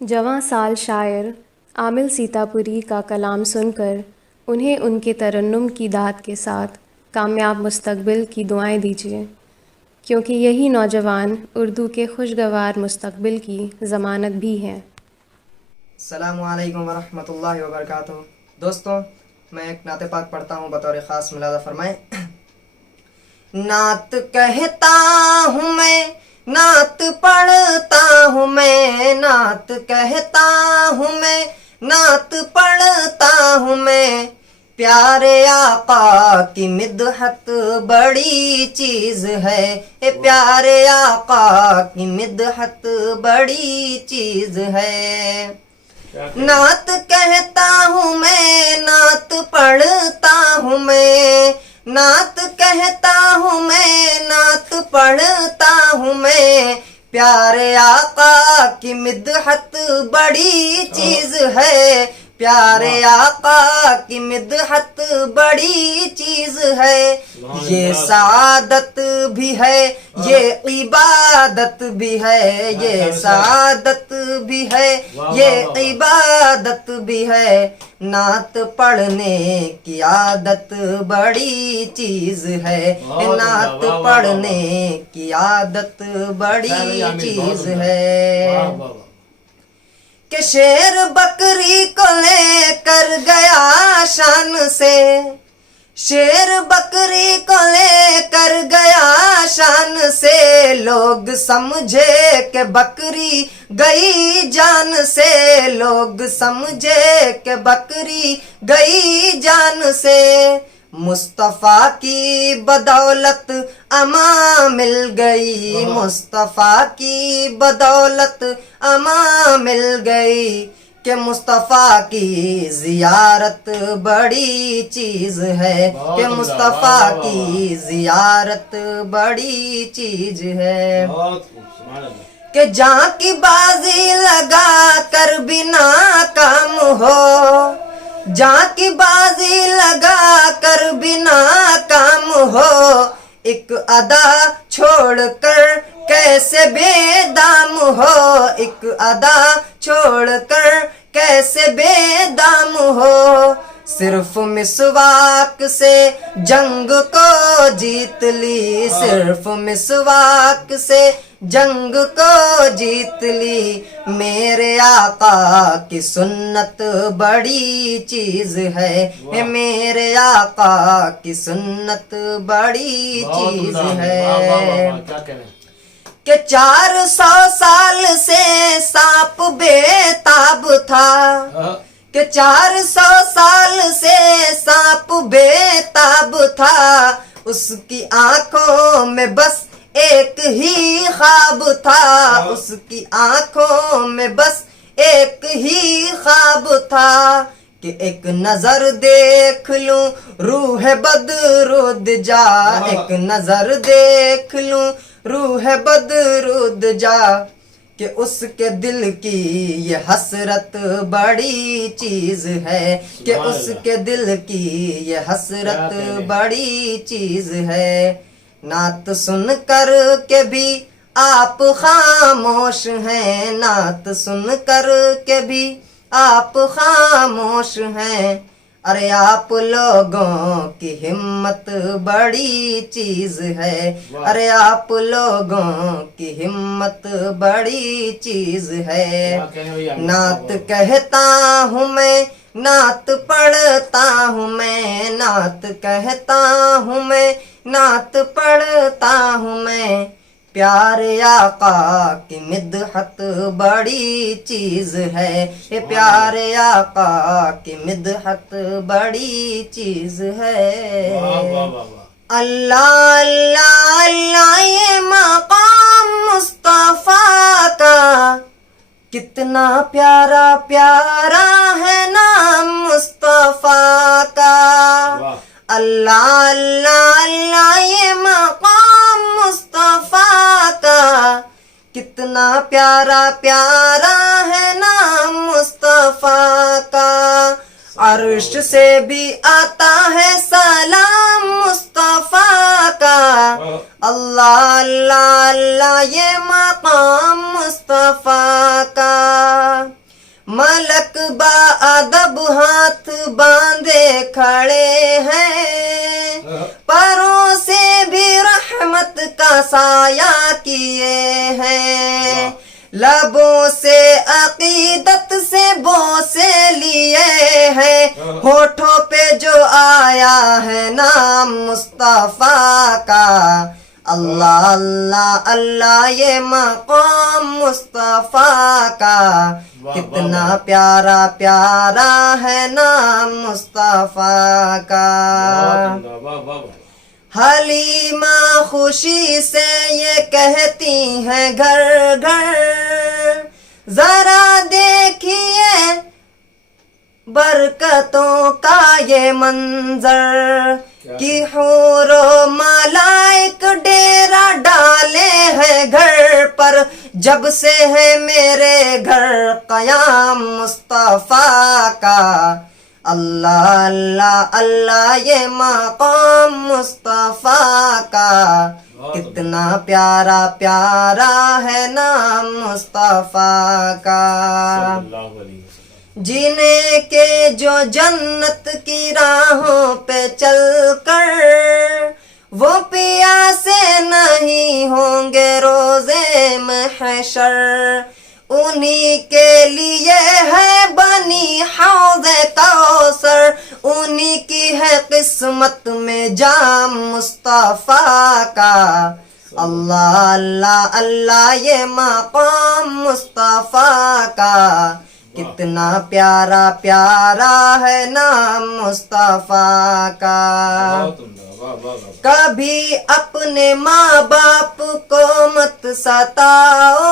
جواں سال شاعر عامل سیتاپوری کا کلام سن کر انہیں ان کے ترنم کی داد کے ساتھ کامیاب مستقبل کی دعائیں دیجیے، کیونکہ یہی نوجوان اردو کے خوشگوار مستقبل کی ضمانت بھی ہیں۔ السلام علیکم ورحمۃ اللہ وبرکاتہ۔ دوستوں، میں ایک نعت پاک پڑھتا ہوں، بطور خاص ملاحظہ فرمائیں۔ نعت کہتا ہوں میں، نعت پڑھتا ہوں میں، نعت کہتا ہوں میں، نعت پڑھتا ہوں میں، پیارے آقا کی مدحت بڑی چیز ہے، اے پیارے آقا کی مدحت بڑی چیز ہے۔ نعت کہتا ہوں میں، نعت پڑھتا ہوں میں، نعت کہتا ہوں میں، نعت پڑھتا ہوں میں، پیارے آقا کی مدحت بڑی چیز ہے، پیارے آقا کی مدحت بڑی چیز ہے۔ یہ سعادت بھی ہے، یہ عبادت بھی ہے، یہ سعادت بھی ہے، یہ عبادت بھی ہے۔ نعت پڑھنے کی عادت بڑی چیز ہے، نعت پڑھنے کی عادت بڑی چیز ہے۔ کہ شیر بکری کو لے کر گیا شان سے، شیر بکری کو لے کر گیا شان سے، لوگ سمجھے کہ بکری گئی جان سے، لوگ سمجھے کہ بکری گئی جان سے۔ مصطفیٰ کی بدولت امان مل گئی، مصطفیٰ کی بدولت امان مل گئی، کہ مصطفیٰ کی زیارت بڑی چیز ہے، کہ مصطفیٰ کی زیارت بڑی چیز ہے۔ کہ جاں کی بازی لگا کر بھی ناکام ہو، جاں کی بازی لگا کر بھی ناکام ہو، ایک ادا چھوڑ کر کیسے بے دام ہو، ایک ادا چھوڑ کر کیسے بے دام ہو۔ صرف مسواک سے جنگ کو جیت لی، صرف مسواک سے جنگ کو جیت لی، میرے آقا کی سنت بڑی چیز ہے، میرے آقا کی سنت بڑی چیز ہے۔ کہ 400 سال سے سانپ بے تاب تھا، کہ 400 سال سے سانپ بے تاب تھا، اس کی آنکھوں میں بس ایک ہی خواب تھا، اس کی آنکھوں میں بس ایک ہی خواب تھا، کہ ایک نظر دیکھ لوں روح بدرود جا، ایک نظر دیکھ لوں روح بدرود جا، کہ اس کے دل کی یہ حسرت بڑی چیز ہے، کہ اس کے دل کی یہ حسرت بڑی چیز ہے۔ نعت سن کر کے بھی آپ خاموش ہیں، نعت سن کر کے بھی آپ خاموش ہیں، ارے آپ لوگوں کی ہمت بڑی چیز ہے، ارے آپ لوگوں کی ہمت بڑی چیز ہے۔ نعت کہتا ہوں میں، نعت پڑھتا ہوں میں، نعت کہتا ہوں میں، نعت پڑھتا ہوں میں، پیارے آقا کی مدحت بڑی چیز ہے، یہ پیارے آقا کی مدحت بڑی چیز ہے۔ اللہ اللہ اللہ، یہ مقام مصطفیٰ کا کتنا پیارا پیارا ہے نام مصطفیٰ کا۔ اللہ اللہ اللہ، یہ مقام مصطفیٰ کا کتنا پیارا پیارا ہے نام مصطفیٰ کا۔ عرش سے بھی آتا ہے سلام مصطفیٰ کا۔ اللہ اللہ اللہ، یہ مقام مصطفیٰ کا۔ ہاتھ باندھے کھڑے ہیں، پروں سے بھی رحمت کا سایہ کیے ہیں، لبوں سے عقیدت سے بوسے لیے ہیں، ہونٹوں پہ جو آیا ہے نام مصطفیٰ کا، اللہ اللہ اللہ یہ مقام مصطفیٰ کا، کتنا پیارا پیارا ہے نام مصطفیٰ کا۔ حلیمہ خوشی سے یہ کہتی ہیں گھر گھر، ذرا دیکھیے برکتوں کا یہ منظر، کہ حور و ملائک ڈیرا ڈالے ہیں گھر پر، جب سے ہے میرے گھر قیام مصطفیٰ کا، اللہ اللہ اللہ یہ مقام مصطفیٰ کا، کتنا پیارا پیارا ہے نام مصطفیٰ کا۔ جنہیں کہ جو جنت کی راہوں پہ چل کر وہ پیاسے نہیں ہوں گے روزے محشر، انہی کے لیے ہے بنی حوض کوثر، انہی کی ہے قسمت میں جام مصطفیٰ کا، اللہ اللہ اللہ یہ مقام مصطفیٰ کا، کتنا پیارا پیارا ہے نام مصطفیٰ کا۔ کبھی اپنے ماں باپ کو مت ستاؤ،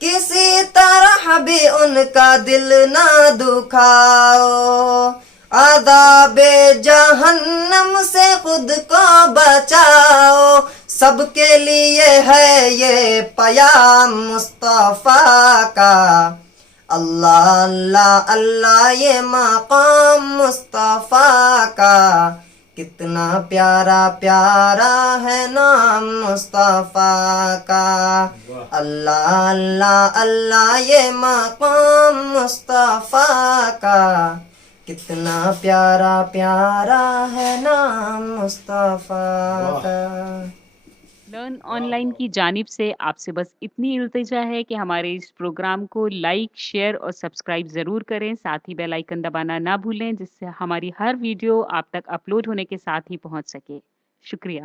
کسی طرح بھی ان کا دل نہ دکھاؤ، عذاب جہنم سے خود کو بچاؤ، سب کے لیے ہے یہ پیام مصطفیٰ کا، اللہ اللہ اللہ یہ مقام مصطفیٰ کا، کتنا پیارا پیارا ہے نام مصطفیٰ کا، اللہ اللہ اللہ یہ مقام مصطفیٰ کا، کتنا پیارا پیارا ہے نام مصطفیٰ کا۔ لرن آن لائن کی جانب سے آپ سے بس اتنی التجا ہے کہ ہمارے اس پروگرام کو لائک، شیئر اور سبسکرائب ضرور کریں، ساتھ ہی بیل آئیکن دبانا نہ بھولیں، جس سے ہماری ہر ویڈیو آپ تک اپلوڈ ہونے کے ساتھ ہی پہنچ سکے۔ شکریہ۔